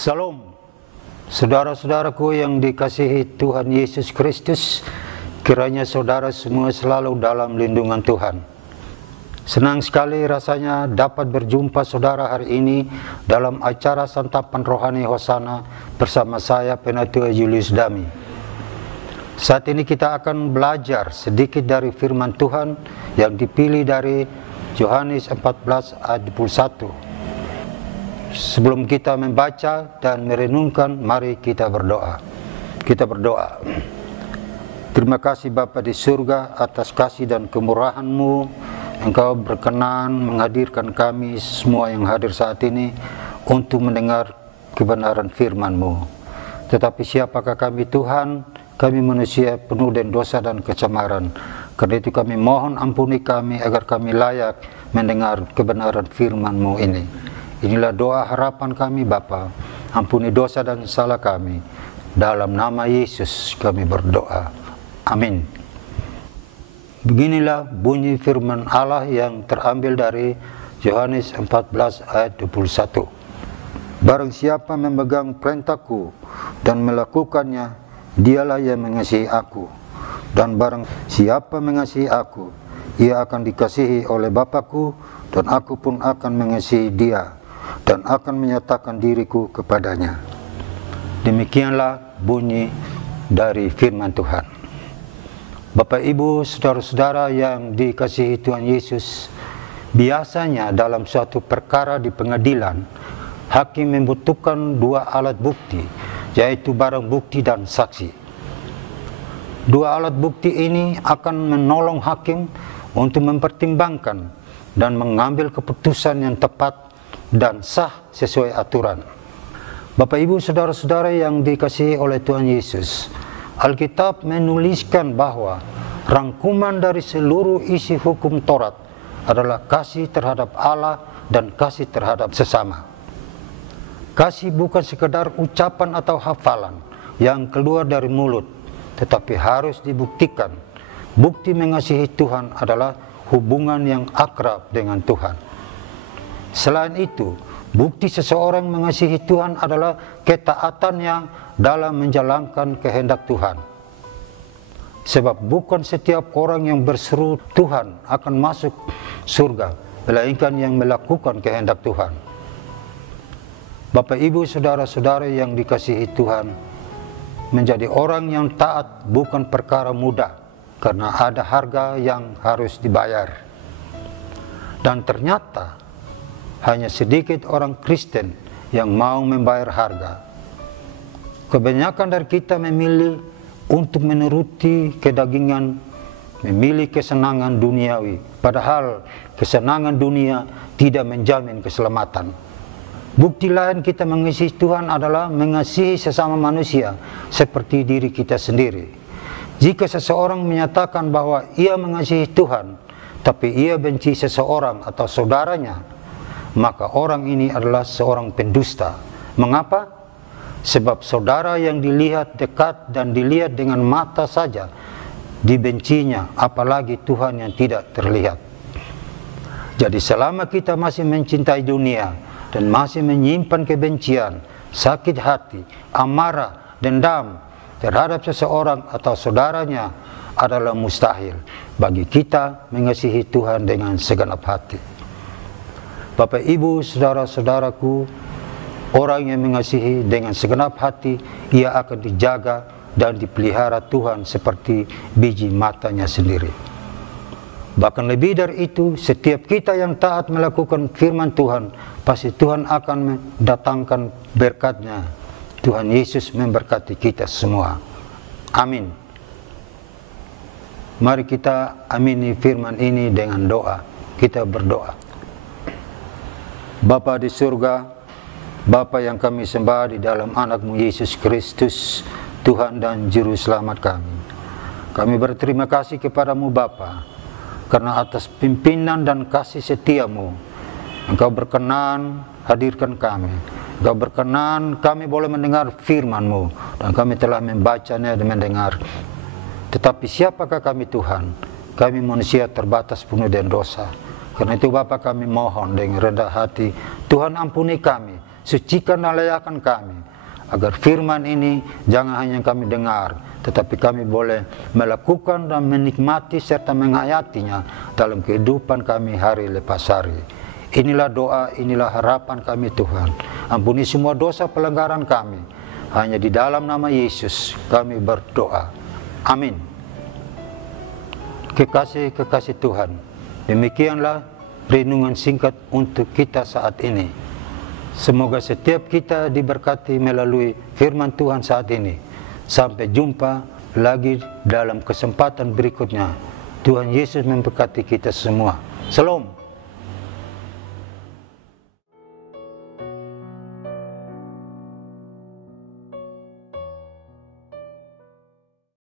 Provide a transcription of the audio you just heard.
Salam, saudara-saudaraku yang dikasihi Tuhan Yesus Kristus, kiranya saudara semua selalu dalam lindungan Tuhan. Senang sekali rasanya dapat berjumpa saudara hari ini dalam acara santapan rohani Hosana bersama saya Penatua Julius Dami. Saat ini kita akan belajar sedikit dari firman Tuhan yang dipilih dari Yohanes 14 ayat 21. Sebelum kita membaca dan merenungkan, mari kita berdoa. Kita berdoa. Terima kasih Bapa di surga atas kasih dan kemurahan-Mu. Engkau berkenan menghadirkan kami semua yang hadir saat ini untuk mendengar kebenaran firman-Mu. Tetapi siapakah kami Tuhan? Kami manusia penuh dengan dosa dan kecemaran. Karena itu kami mohon ampuni kami agar kami layak mendengar kebenaran firman-Mu ini. Inilah doa harapan kami Bapa. Ampuni dosa dan salah kami. Dalam nama Yesus kami berdoa. Amin. Beginilah bunyi firman Allah yang terambil dari Yohanes 14 ayat 21. Barang siapa memegang perintahku dan melakukannya, dialah yang mengasihi aku. Dan barang siapa mengasihi aku, ia akan dikasihi oleh Bapakku, dan aku pun akan mengasihi dia dan akan menyatakan diriku kepadanya. Demikianlah bunyi dari firman Tuhan. Bapak Ibu, saudara-saudara yang dikasihi Tuhan Yesus, biasanya dalam suatu perkara di pengadilan, hakim membutuhkan dua alat bukti, yaitu barang bukti dan saksi. Dua alat bukti ini akan menolong hakim untuk mempertimbangkan dan mengambil keputusan yang tepat dan sah sesuai aturan. Bapak Ibu saudara-saudara yang dikasihi oleh Tuhan Yesus, Alkitab menuliskan bahwa rangkuman dari seluruh isi hukum Taurat adalah kasih terhadap Allah dan kasih terhadap sesama. Kasih bukan sekedar ucapan atau hafalan yang keluar dari mulut, tetapi harus dibuktikan. Bukti mengasihi Tuhan adalah hubungan yang akrab dengan Tuhan. Selain itu, bukti seseorang mengasihi Tuhan adalah ketaatannya dalam menjalankan kehendak Tuhan. Sebab bukan setiap orang yang berseru Tuhan akan masuk surga, melainkan yang melakukan kehendak Tuhan. Bapak Ibu saudara-saudara yang dikasihi Tuhan, menjadi orang yang taat bukan perkara mudah, karena ada harga yang harus dibayar. Dan ternyata hanya sedikit orang Kristen yang mau membayar harga. Kebanyakan dari kita memilih untuk menuruti kedagingan, memilih kesenangan duniawi, padahal kesenangan dunia tidak menjamin keselamatan. Bukti lain kita mengasihi Tuhan adalah mengasihi sesama manusia seperti diri kita sendiri. Jika seseorang menyatakan bahwa ia mengasihi Tuhan, tapi ia benci seseorang atau saudaranya, maka orang ini adalah seorang pendusta. Mengapa? Sebab saudara yang dilihat dekat dan dilihat dengan mata saja dibencinya, apalagi Tuhan yang tidak terlihat. Jadi selama kita masih mencintai dunia dan masih menyimpan kebencian, sakit hati, amarah, dendam terhadap seseorang atau saudaranya, adalah mustahil bagi kita mengasihi Tuhan dengan segenap hati. Bapak Ibu saudara-saudaraku, orang yang mengasihi dengan segenap hati, ia akan dijaga dan dipelihara Tuhan seperti biji matanya sendiri. Bahkan lebih dari itu, setiap kita yang taat melakukan firman Tuhan, pasti Tuhan akan mendatangkan berkat-Nya. Tuhan Yesus memberkati kita semua. Amin. Mari kita amini firman ini dengan doa. Kita berdoa. Bapa di surga, Bapa yang kami sembah di dalam anak-Mu Yesus Kristus, Tuhan dan Juru Selamat kami. Kami berterima kasih kepadamu Bapa, karena atas pimpinan dan kasih setia-Mu, Engkau berkenan hadirkan kami. Engkau berkenan kami boleh mendengar firman-Mu, dan kami telah membacanya dan mendengar. Tetapi siapakah kami Tuhan? Kami manusia terbatas penuh dengan dosa. Karena itu Bapa kami mohon dengan rendah hati, Tuhan ampuni kami, sucikan dan layakan kami, agar firman ini jangan hanya kami dengar, tetapi kami boleh melakukan dan menikmati serta menghayatinya dalam kehidupan kami hari lepas hari. Inilah doa, inilah harapan kami Tuhan. Ampuni semua dosa pelanggaran kami. Hanya di dalam nama Yesus kami berdoa. Amin. Kekasih-kekasih Tuhan, demikianlah renungan singkat untuk kita saat ini. Semoga setiap kita diberkati melalui firman Tuhan saat ini. Sampai jumpa lagi dalam kesempatan berikutnya. Tuhan Yesus memberkati kita semua. Shalom.